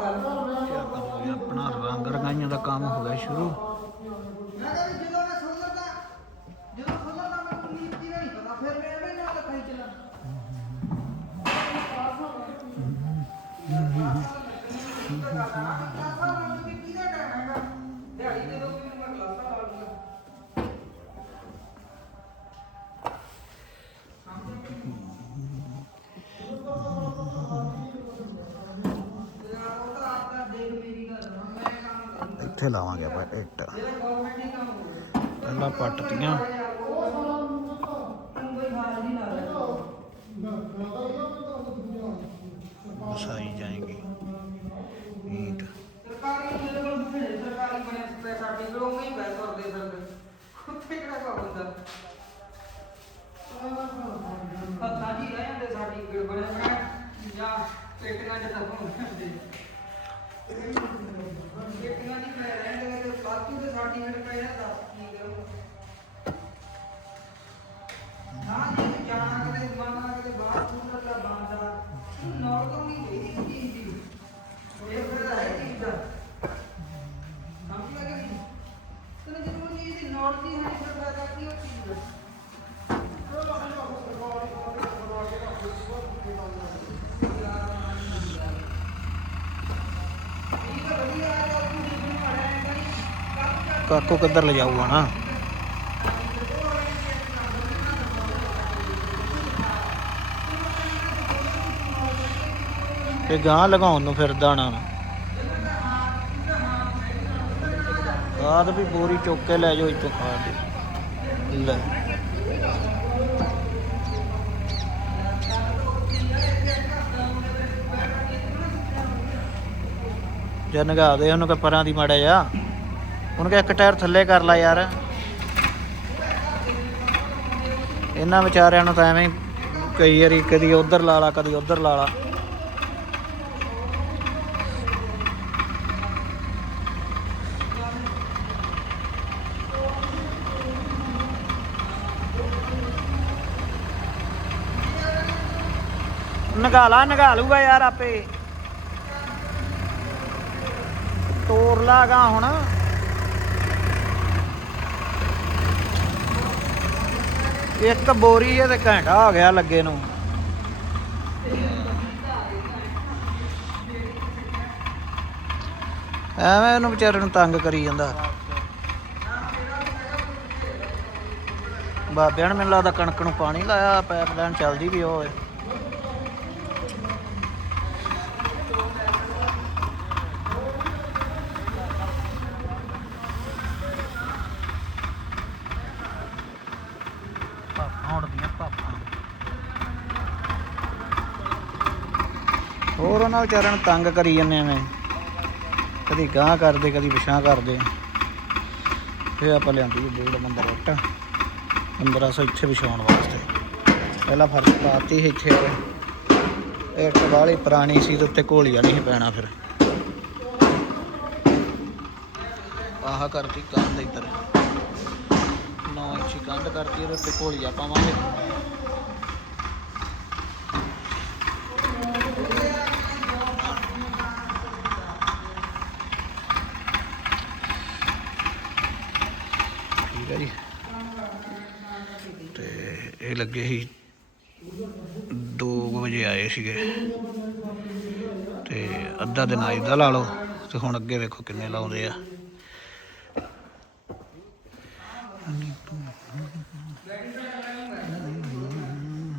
ਕਿਆ ਕਰੋਗੇ ਆਪਣਾ ਰੰਗ ਰੰਗਾਈਆਂ ਦਾ ਕੰਮ ਹੋ ਗਿਆ ਸ਼ੁਰੂ। ਮੈਂ ਕਿਹਾ ਵੀ ਜਦੋਂ ਮੈਂ ਸੋਲਰ ਦਾ ਜਦੋਂ ਸੋਲਰ ਦਾ ਮੈਨੂੰ ਨੀਤੀ ਨਹੀਂ ਪਤਾ ਫਿਰ ਮੈਂ ਐਵੇਂ ਨਾਲ ਲਿਖਾਈ ਚੱਲਾਂ। ਦਿਹਾੜੀ ਇੱਥੇ ਲਾਵਾਂਗੇ ਆਪਾਂ ਇੱਟ। ਪਹਿਲਾਂ ਪੱਟਤੀਆਂ। ਵਸਾਈ ਜਾਏਗੀ। ਈਟ। ਸਰਕਾਰੀ ਮੇਰੇ ਕੋਲ ਬਥੇਰੇ ਸਰਕਾਰੀ ਬਣੇ ਕੋਲ ਉਹ ਹੀ ਬੈ ਕਰਦੇ ਫਿਰਦੇ ਉੱਥੇ ਕਿਹੜਾ ਕਾ ਹੁੰਦਾ ਹੱਥਾਂ ਜੀ ਰਹਿ ਜਾਂਦੇ ਸਾਡੀ ਕਿੜ ਬਣੇ ਜਾਂ ਪੇਟੀਆਂ ਚ ਦਫਨ ਹੁੰਦੇ ਕਾਕੋ ਕਿੱਧਰ ਲਿਜਾਊਗਾ ਨਾ? ਤੇ ਗਾਂ ਲਗਾਉਣ ਨੂੰ ਫਿਰਦਾ ਨਾ। ਖਾਦ ਵੀ ਪੂਰੀ ਚੁੱਕ ਕੇ ਲੈ ਜਾਓ ਇੱਥੋਂ। ਖਾਦ ਲੈ। ਜੇ ਦੇ ਉਹਨੂੰ ਕਿ ਪਰਾਂ ਦੀ ਮਾੜਾ ਜਾ ਉਹਨੂੰ ਕਿ ਇੱਕ ਟਾਇਰ ਥੱਲੇ ਕਰ ਲਾ ਯਾਰ। ਇਹਨਾਂ ਵਿਚਾਰਿਆਂ ਨੂੰ ਤਾਂ ਐਵੇਂ ਕਈ ਵਾਰੀ ਕਦੀ ਉਧਰ ਲਾ ਲਾ, ਕਦੀ ਉਧਰ ਲਾ ਲਾ। ਨਗਾ ਲਾ, ਨਗਾ ਲੂਗਾ ਯਾਰ ਆਪੇ। ਤੋੜ ਲਾਗਾ ਹੁਣ। ਇੱਕ ਬੋਰੀ ਹੈ ਤੇ ਘੰਟਾ ਹੋ ਗਿਆ ਲੱਗੇ ਨੂੰ। ਐਵੇਂ ਇਹਨੂੰ ਵਿਚਾਰੇ ਨੂੰ ਤੰਗ ਕਰੀ ਜਾਂਦਾ। ਬਾਬਿਆਂ ਨੇ ਮੈਨੂੰ ਲੱਗਦਾ ਕਣਕ ਨੂੰ ਪਾਣੀ ਲਾਇਆ ਪਾਈਪ ਲਾਈਨ ਚੱਲਦੀ ਵੀ ਉਹ। ਪਾਪਾਂ ਉੜਦੀਆਂ ਪਾਪਾਂ। ਹੋਰ ਉਹਨਾਂ ਵਿਚਾਰਿਆਂ ਨੂੰ ਤੰਗ ਕਰੀ ਜਾਂਦੇ ਐਵੇਂ ਕਦੀ ਗਾਂ ਕਰਦੇ, ਕਦੀ ਪਿਛਾਂ ਕਰਦੇ। ਫਿਰ ਆਪਾਂ ਲਿਆਂਦੀ ਡੇਢ ਨੰਬਰ ਇੱਟ 1500 ਇੱਥੇ ਵਿਛਾਉਣ ਵਾਸਤੇ। ਪਹਿਲਾਂ ਫ਼ਰਕ ਪਾਤੀ ਸੀ ਇੱਥੇ। ਇੱਟ ਵਾਲੀ ਪੁਰਾਣੀ ਸੀ, ਤੇ ਉੱਤੇ ਘੋਲੀਆ ਨਹੀਂ ਸੀ ਪੈਣਾ ਫਿਰ। ਆਹ ਕਰਤੀ ਕੰਧ ਇੱਧਰ। ਨੌ ਇੰਚੀ ਕੰਧ ਕਰਤੀ ਇਹਦੇ ਉੱਤੇ ਘੋਲੀਆ ਪਾਵਾਂਗੇ। ਠੀਕ ਹੈ ਜੀ। ਤੇ ਇਹ ਲੱਗੇ ਸੀ 2 ਵਜੇ ਆਏ ਸੀਗੇ। ਤੇ ਅੱਧਾ ਦਿਨ ਆਈ ਦਾ ਲਾ ਲਓ, ਤੇ ਹੁਣ ਅੱਗੇ ਵੇਖੋ ਕਿੰਨੇ ਲਾਉਂਦੇ ਆ।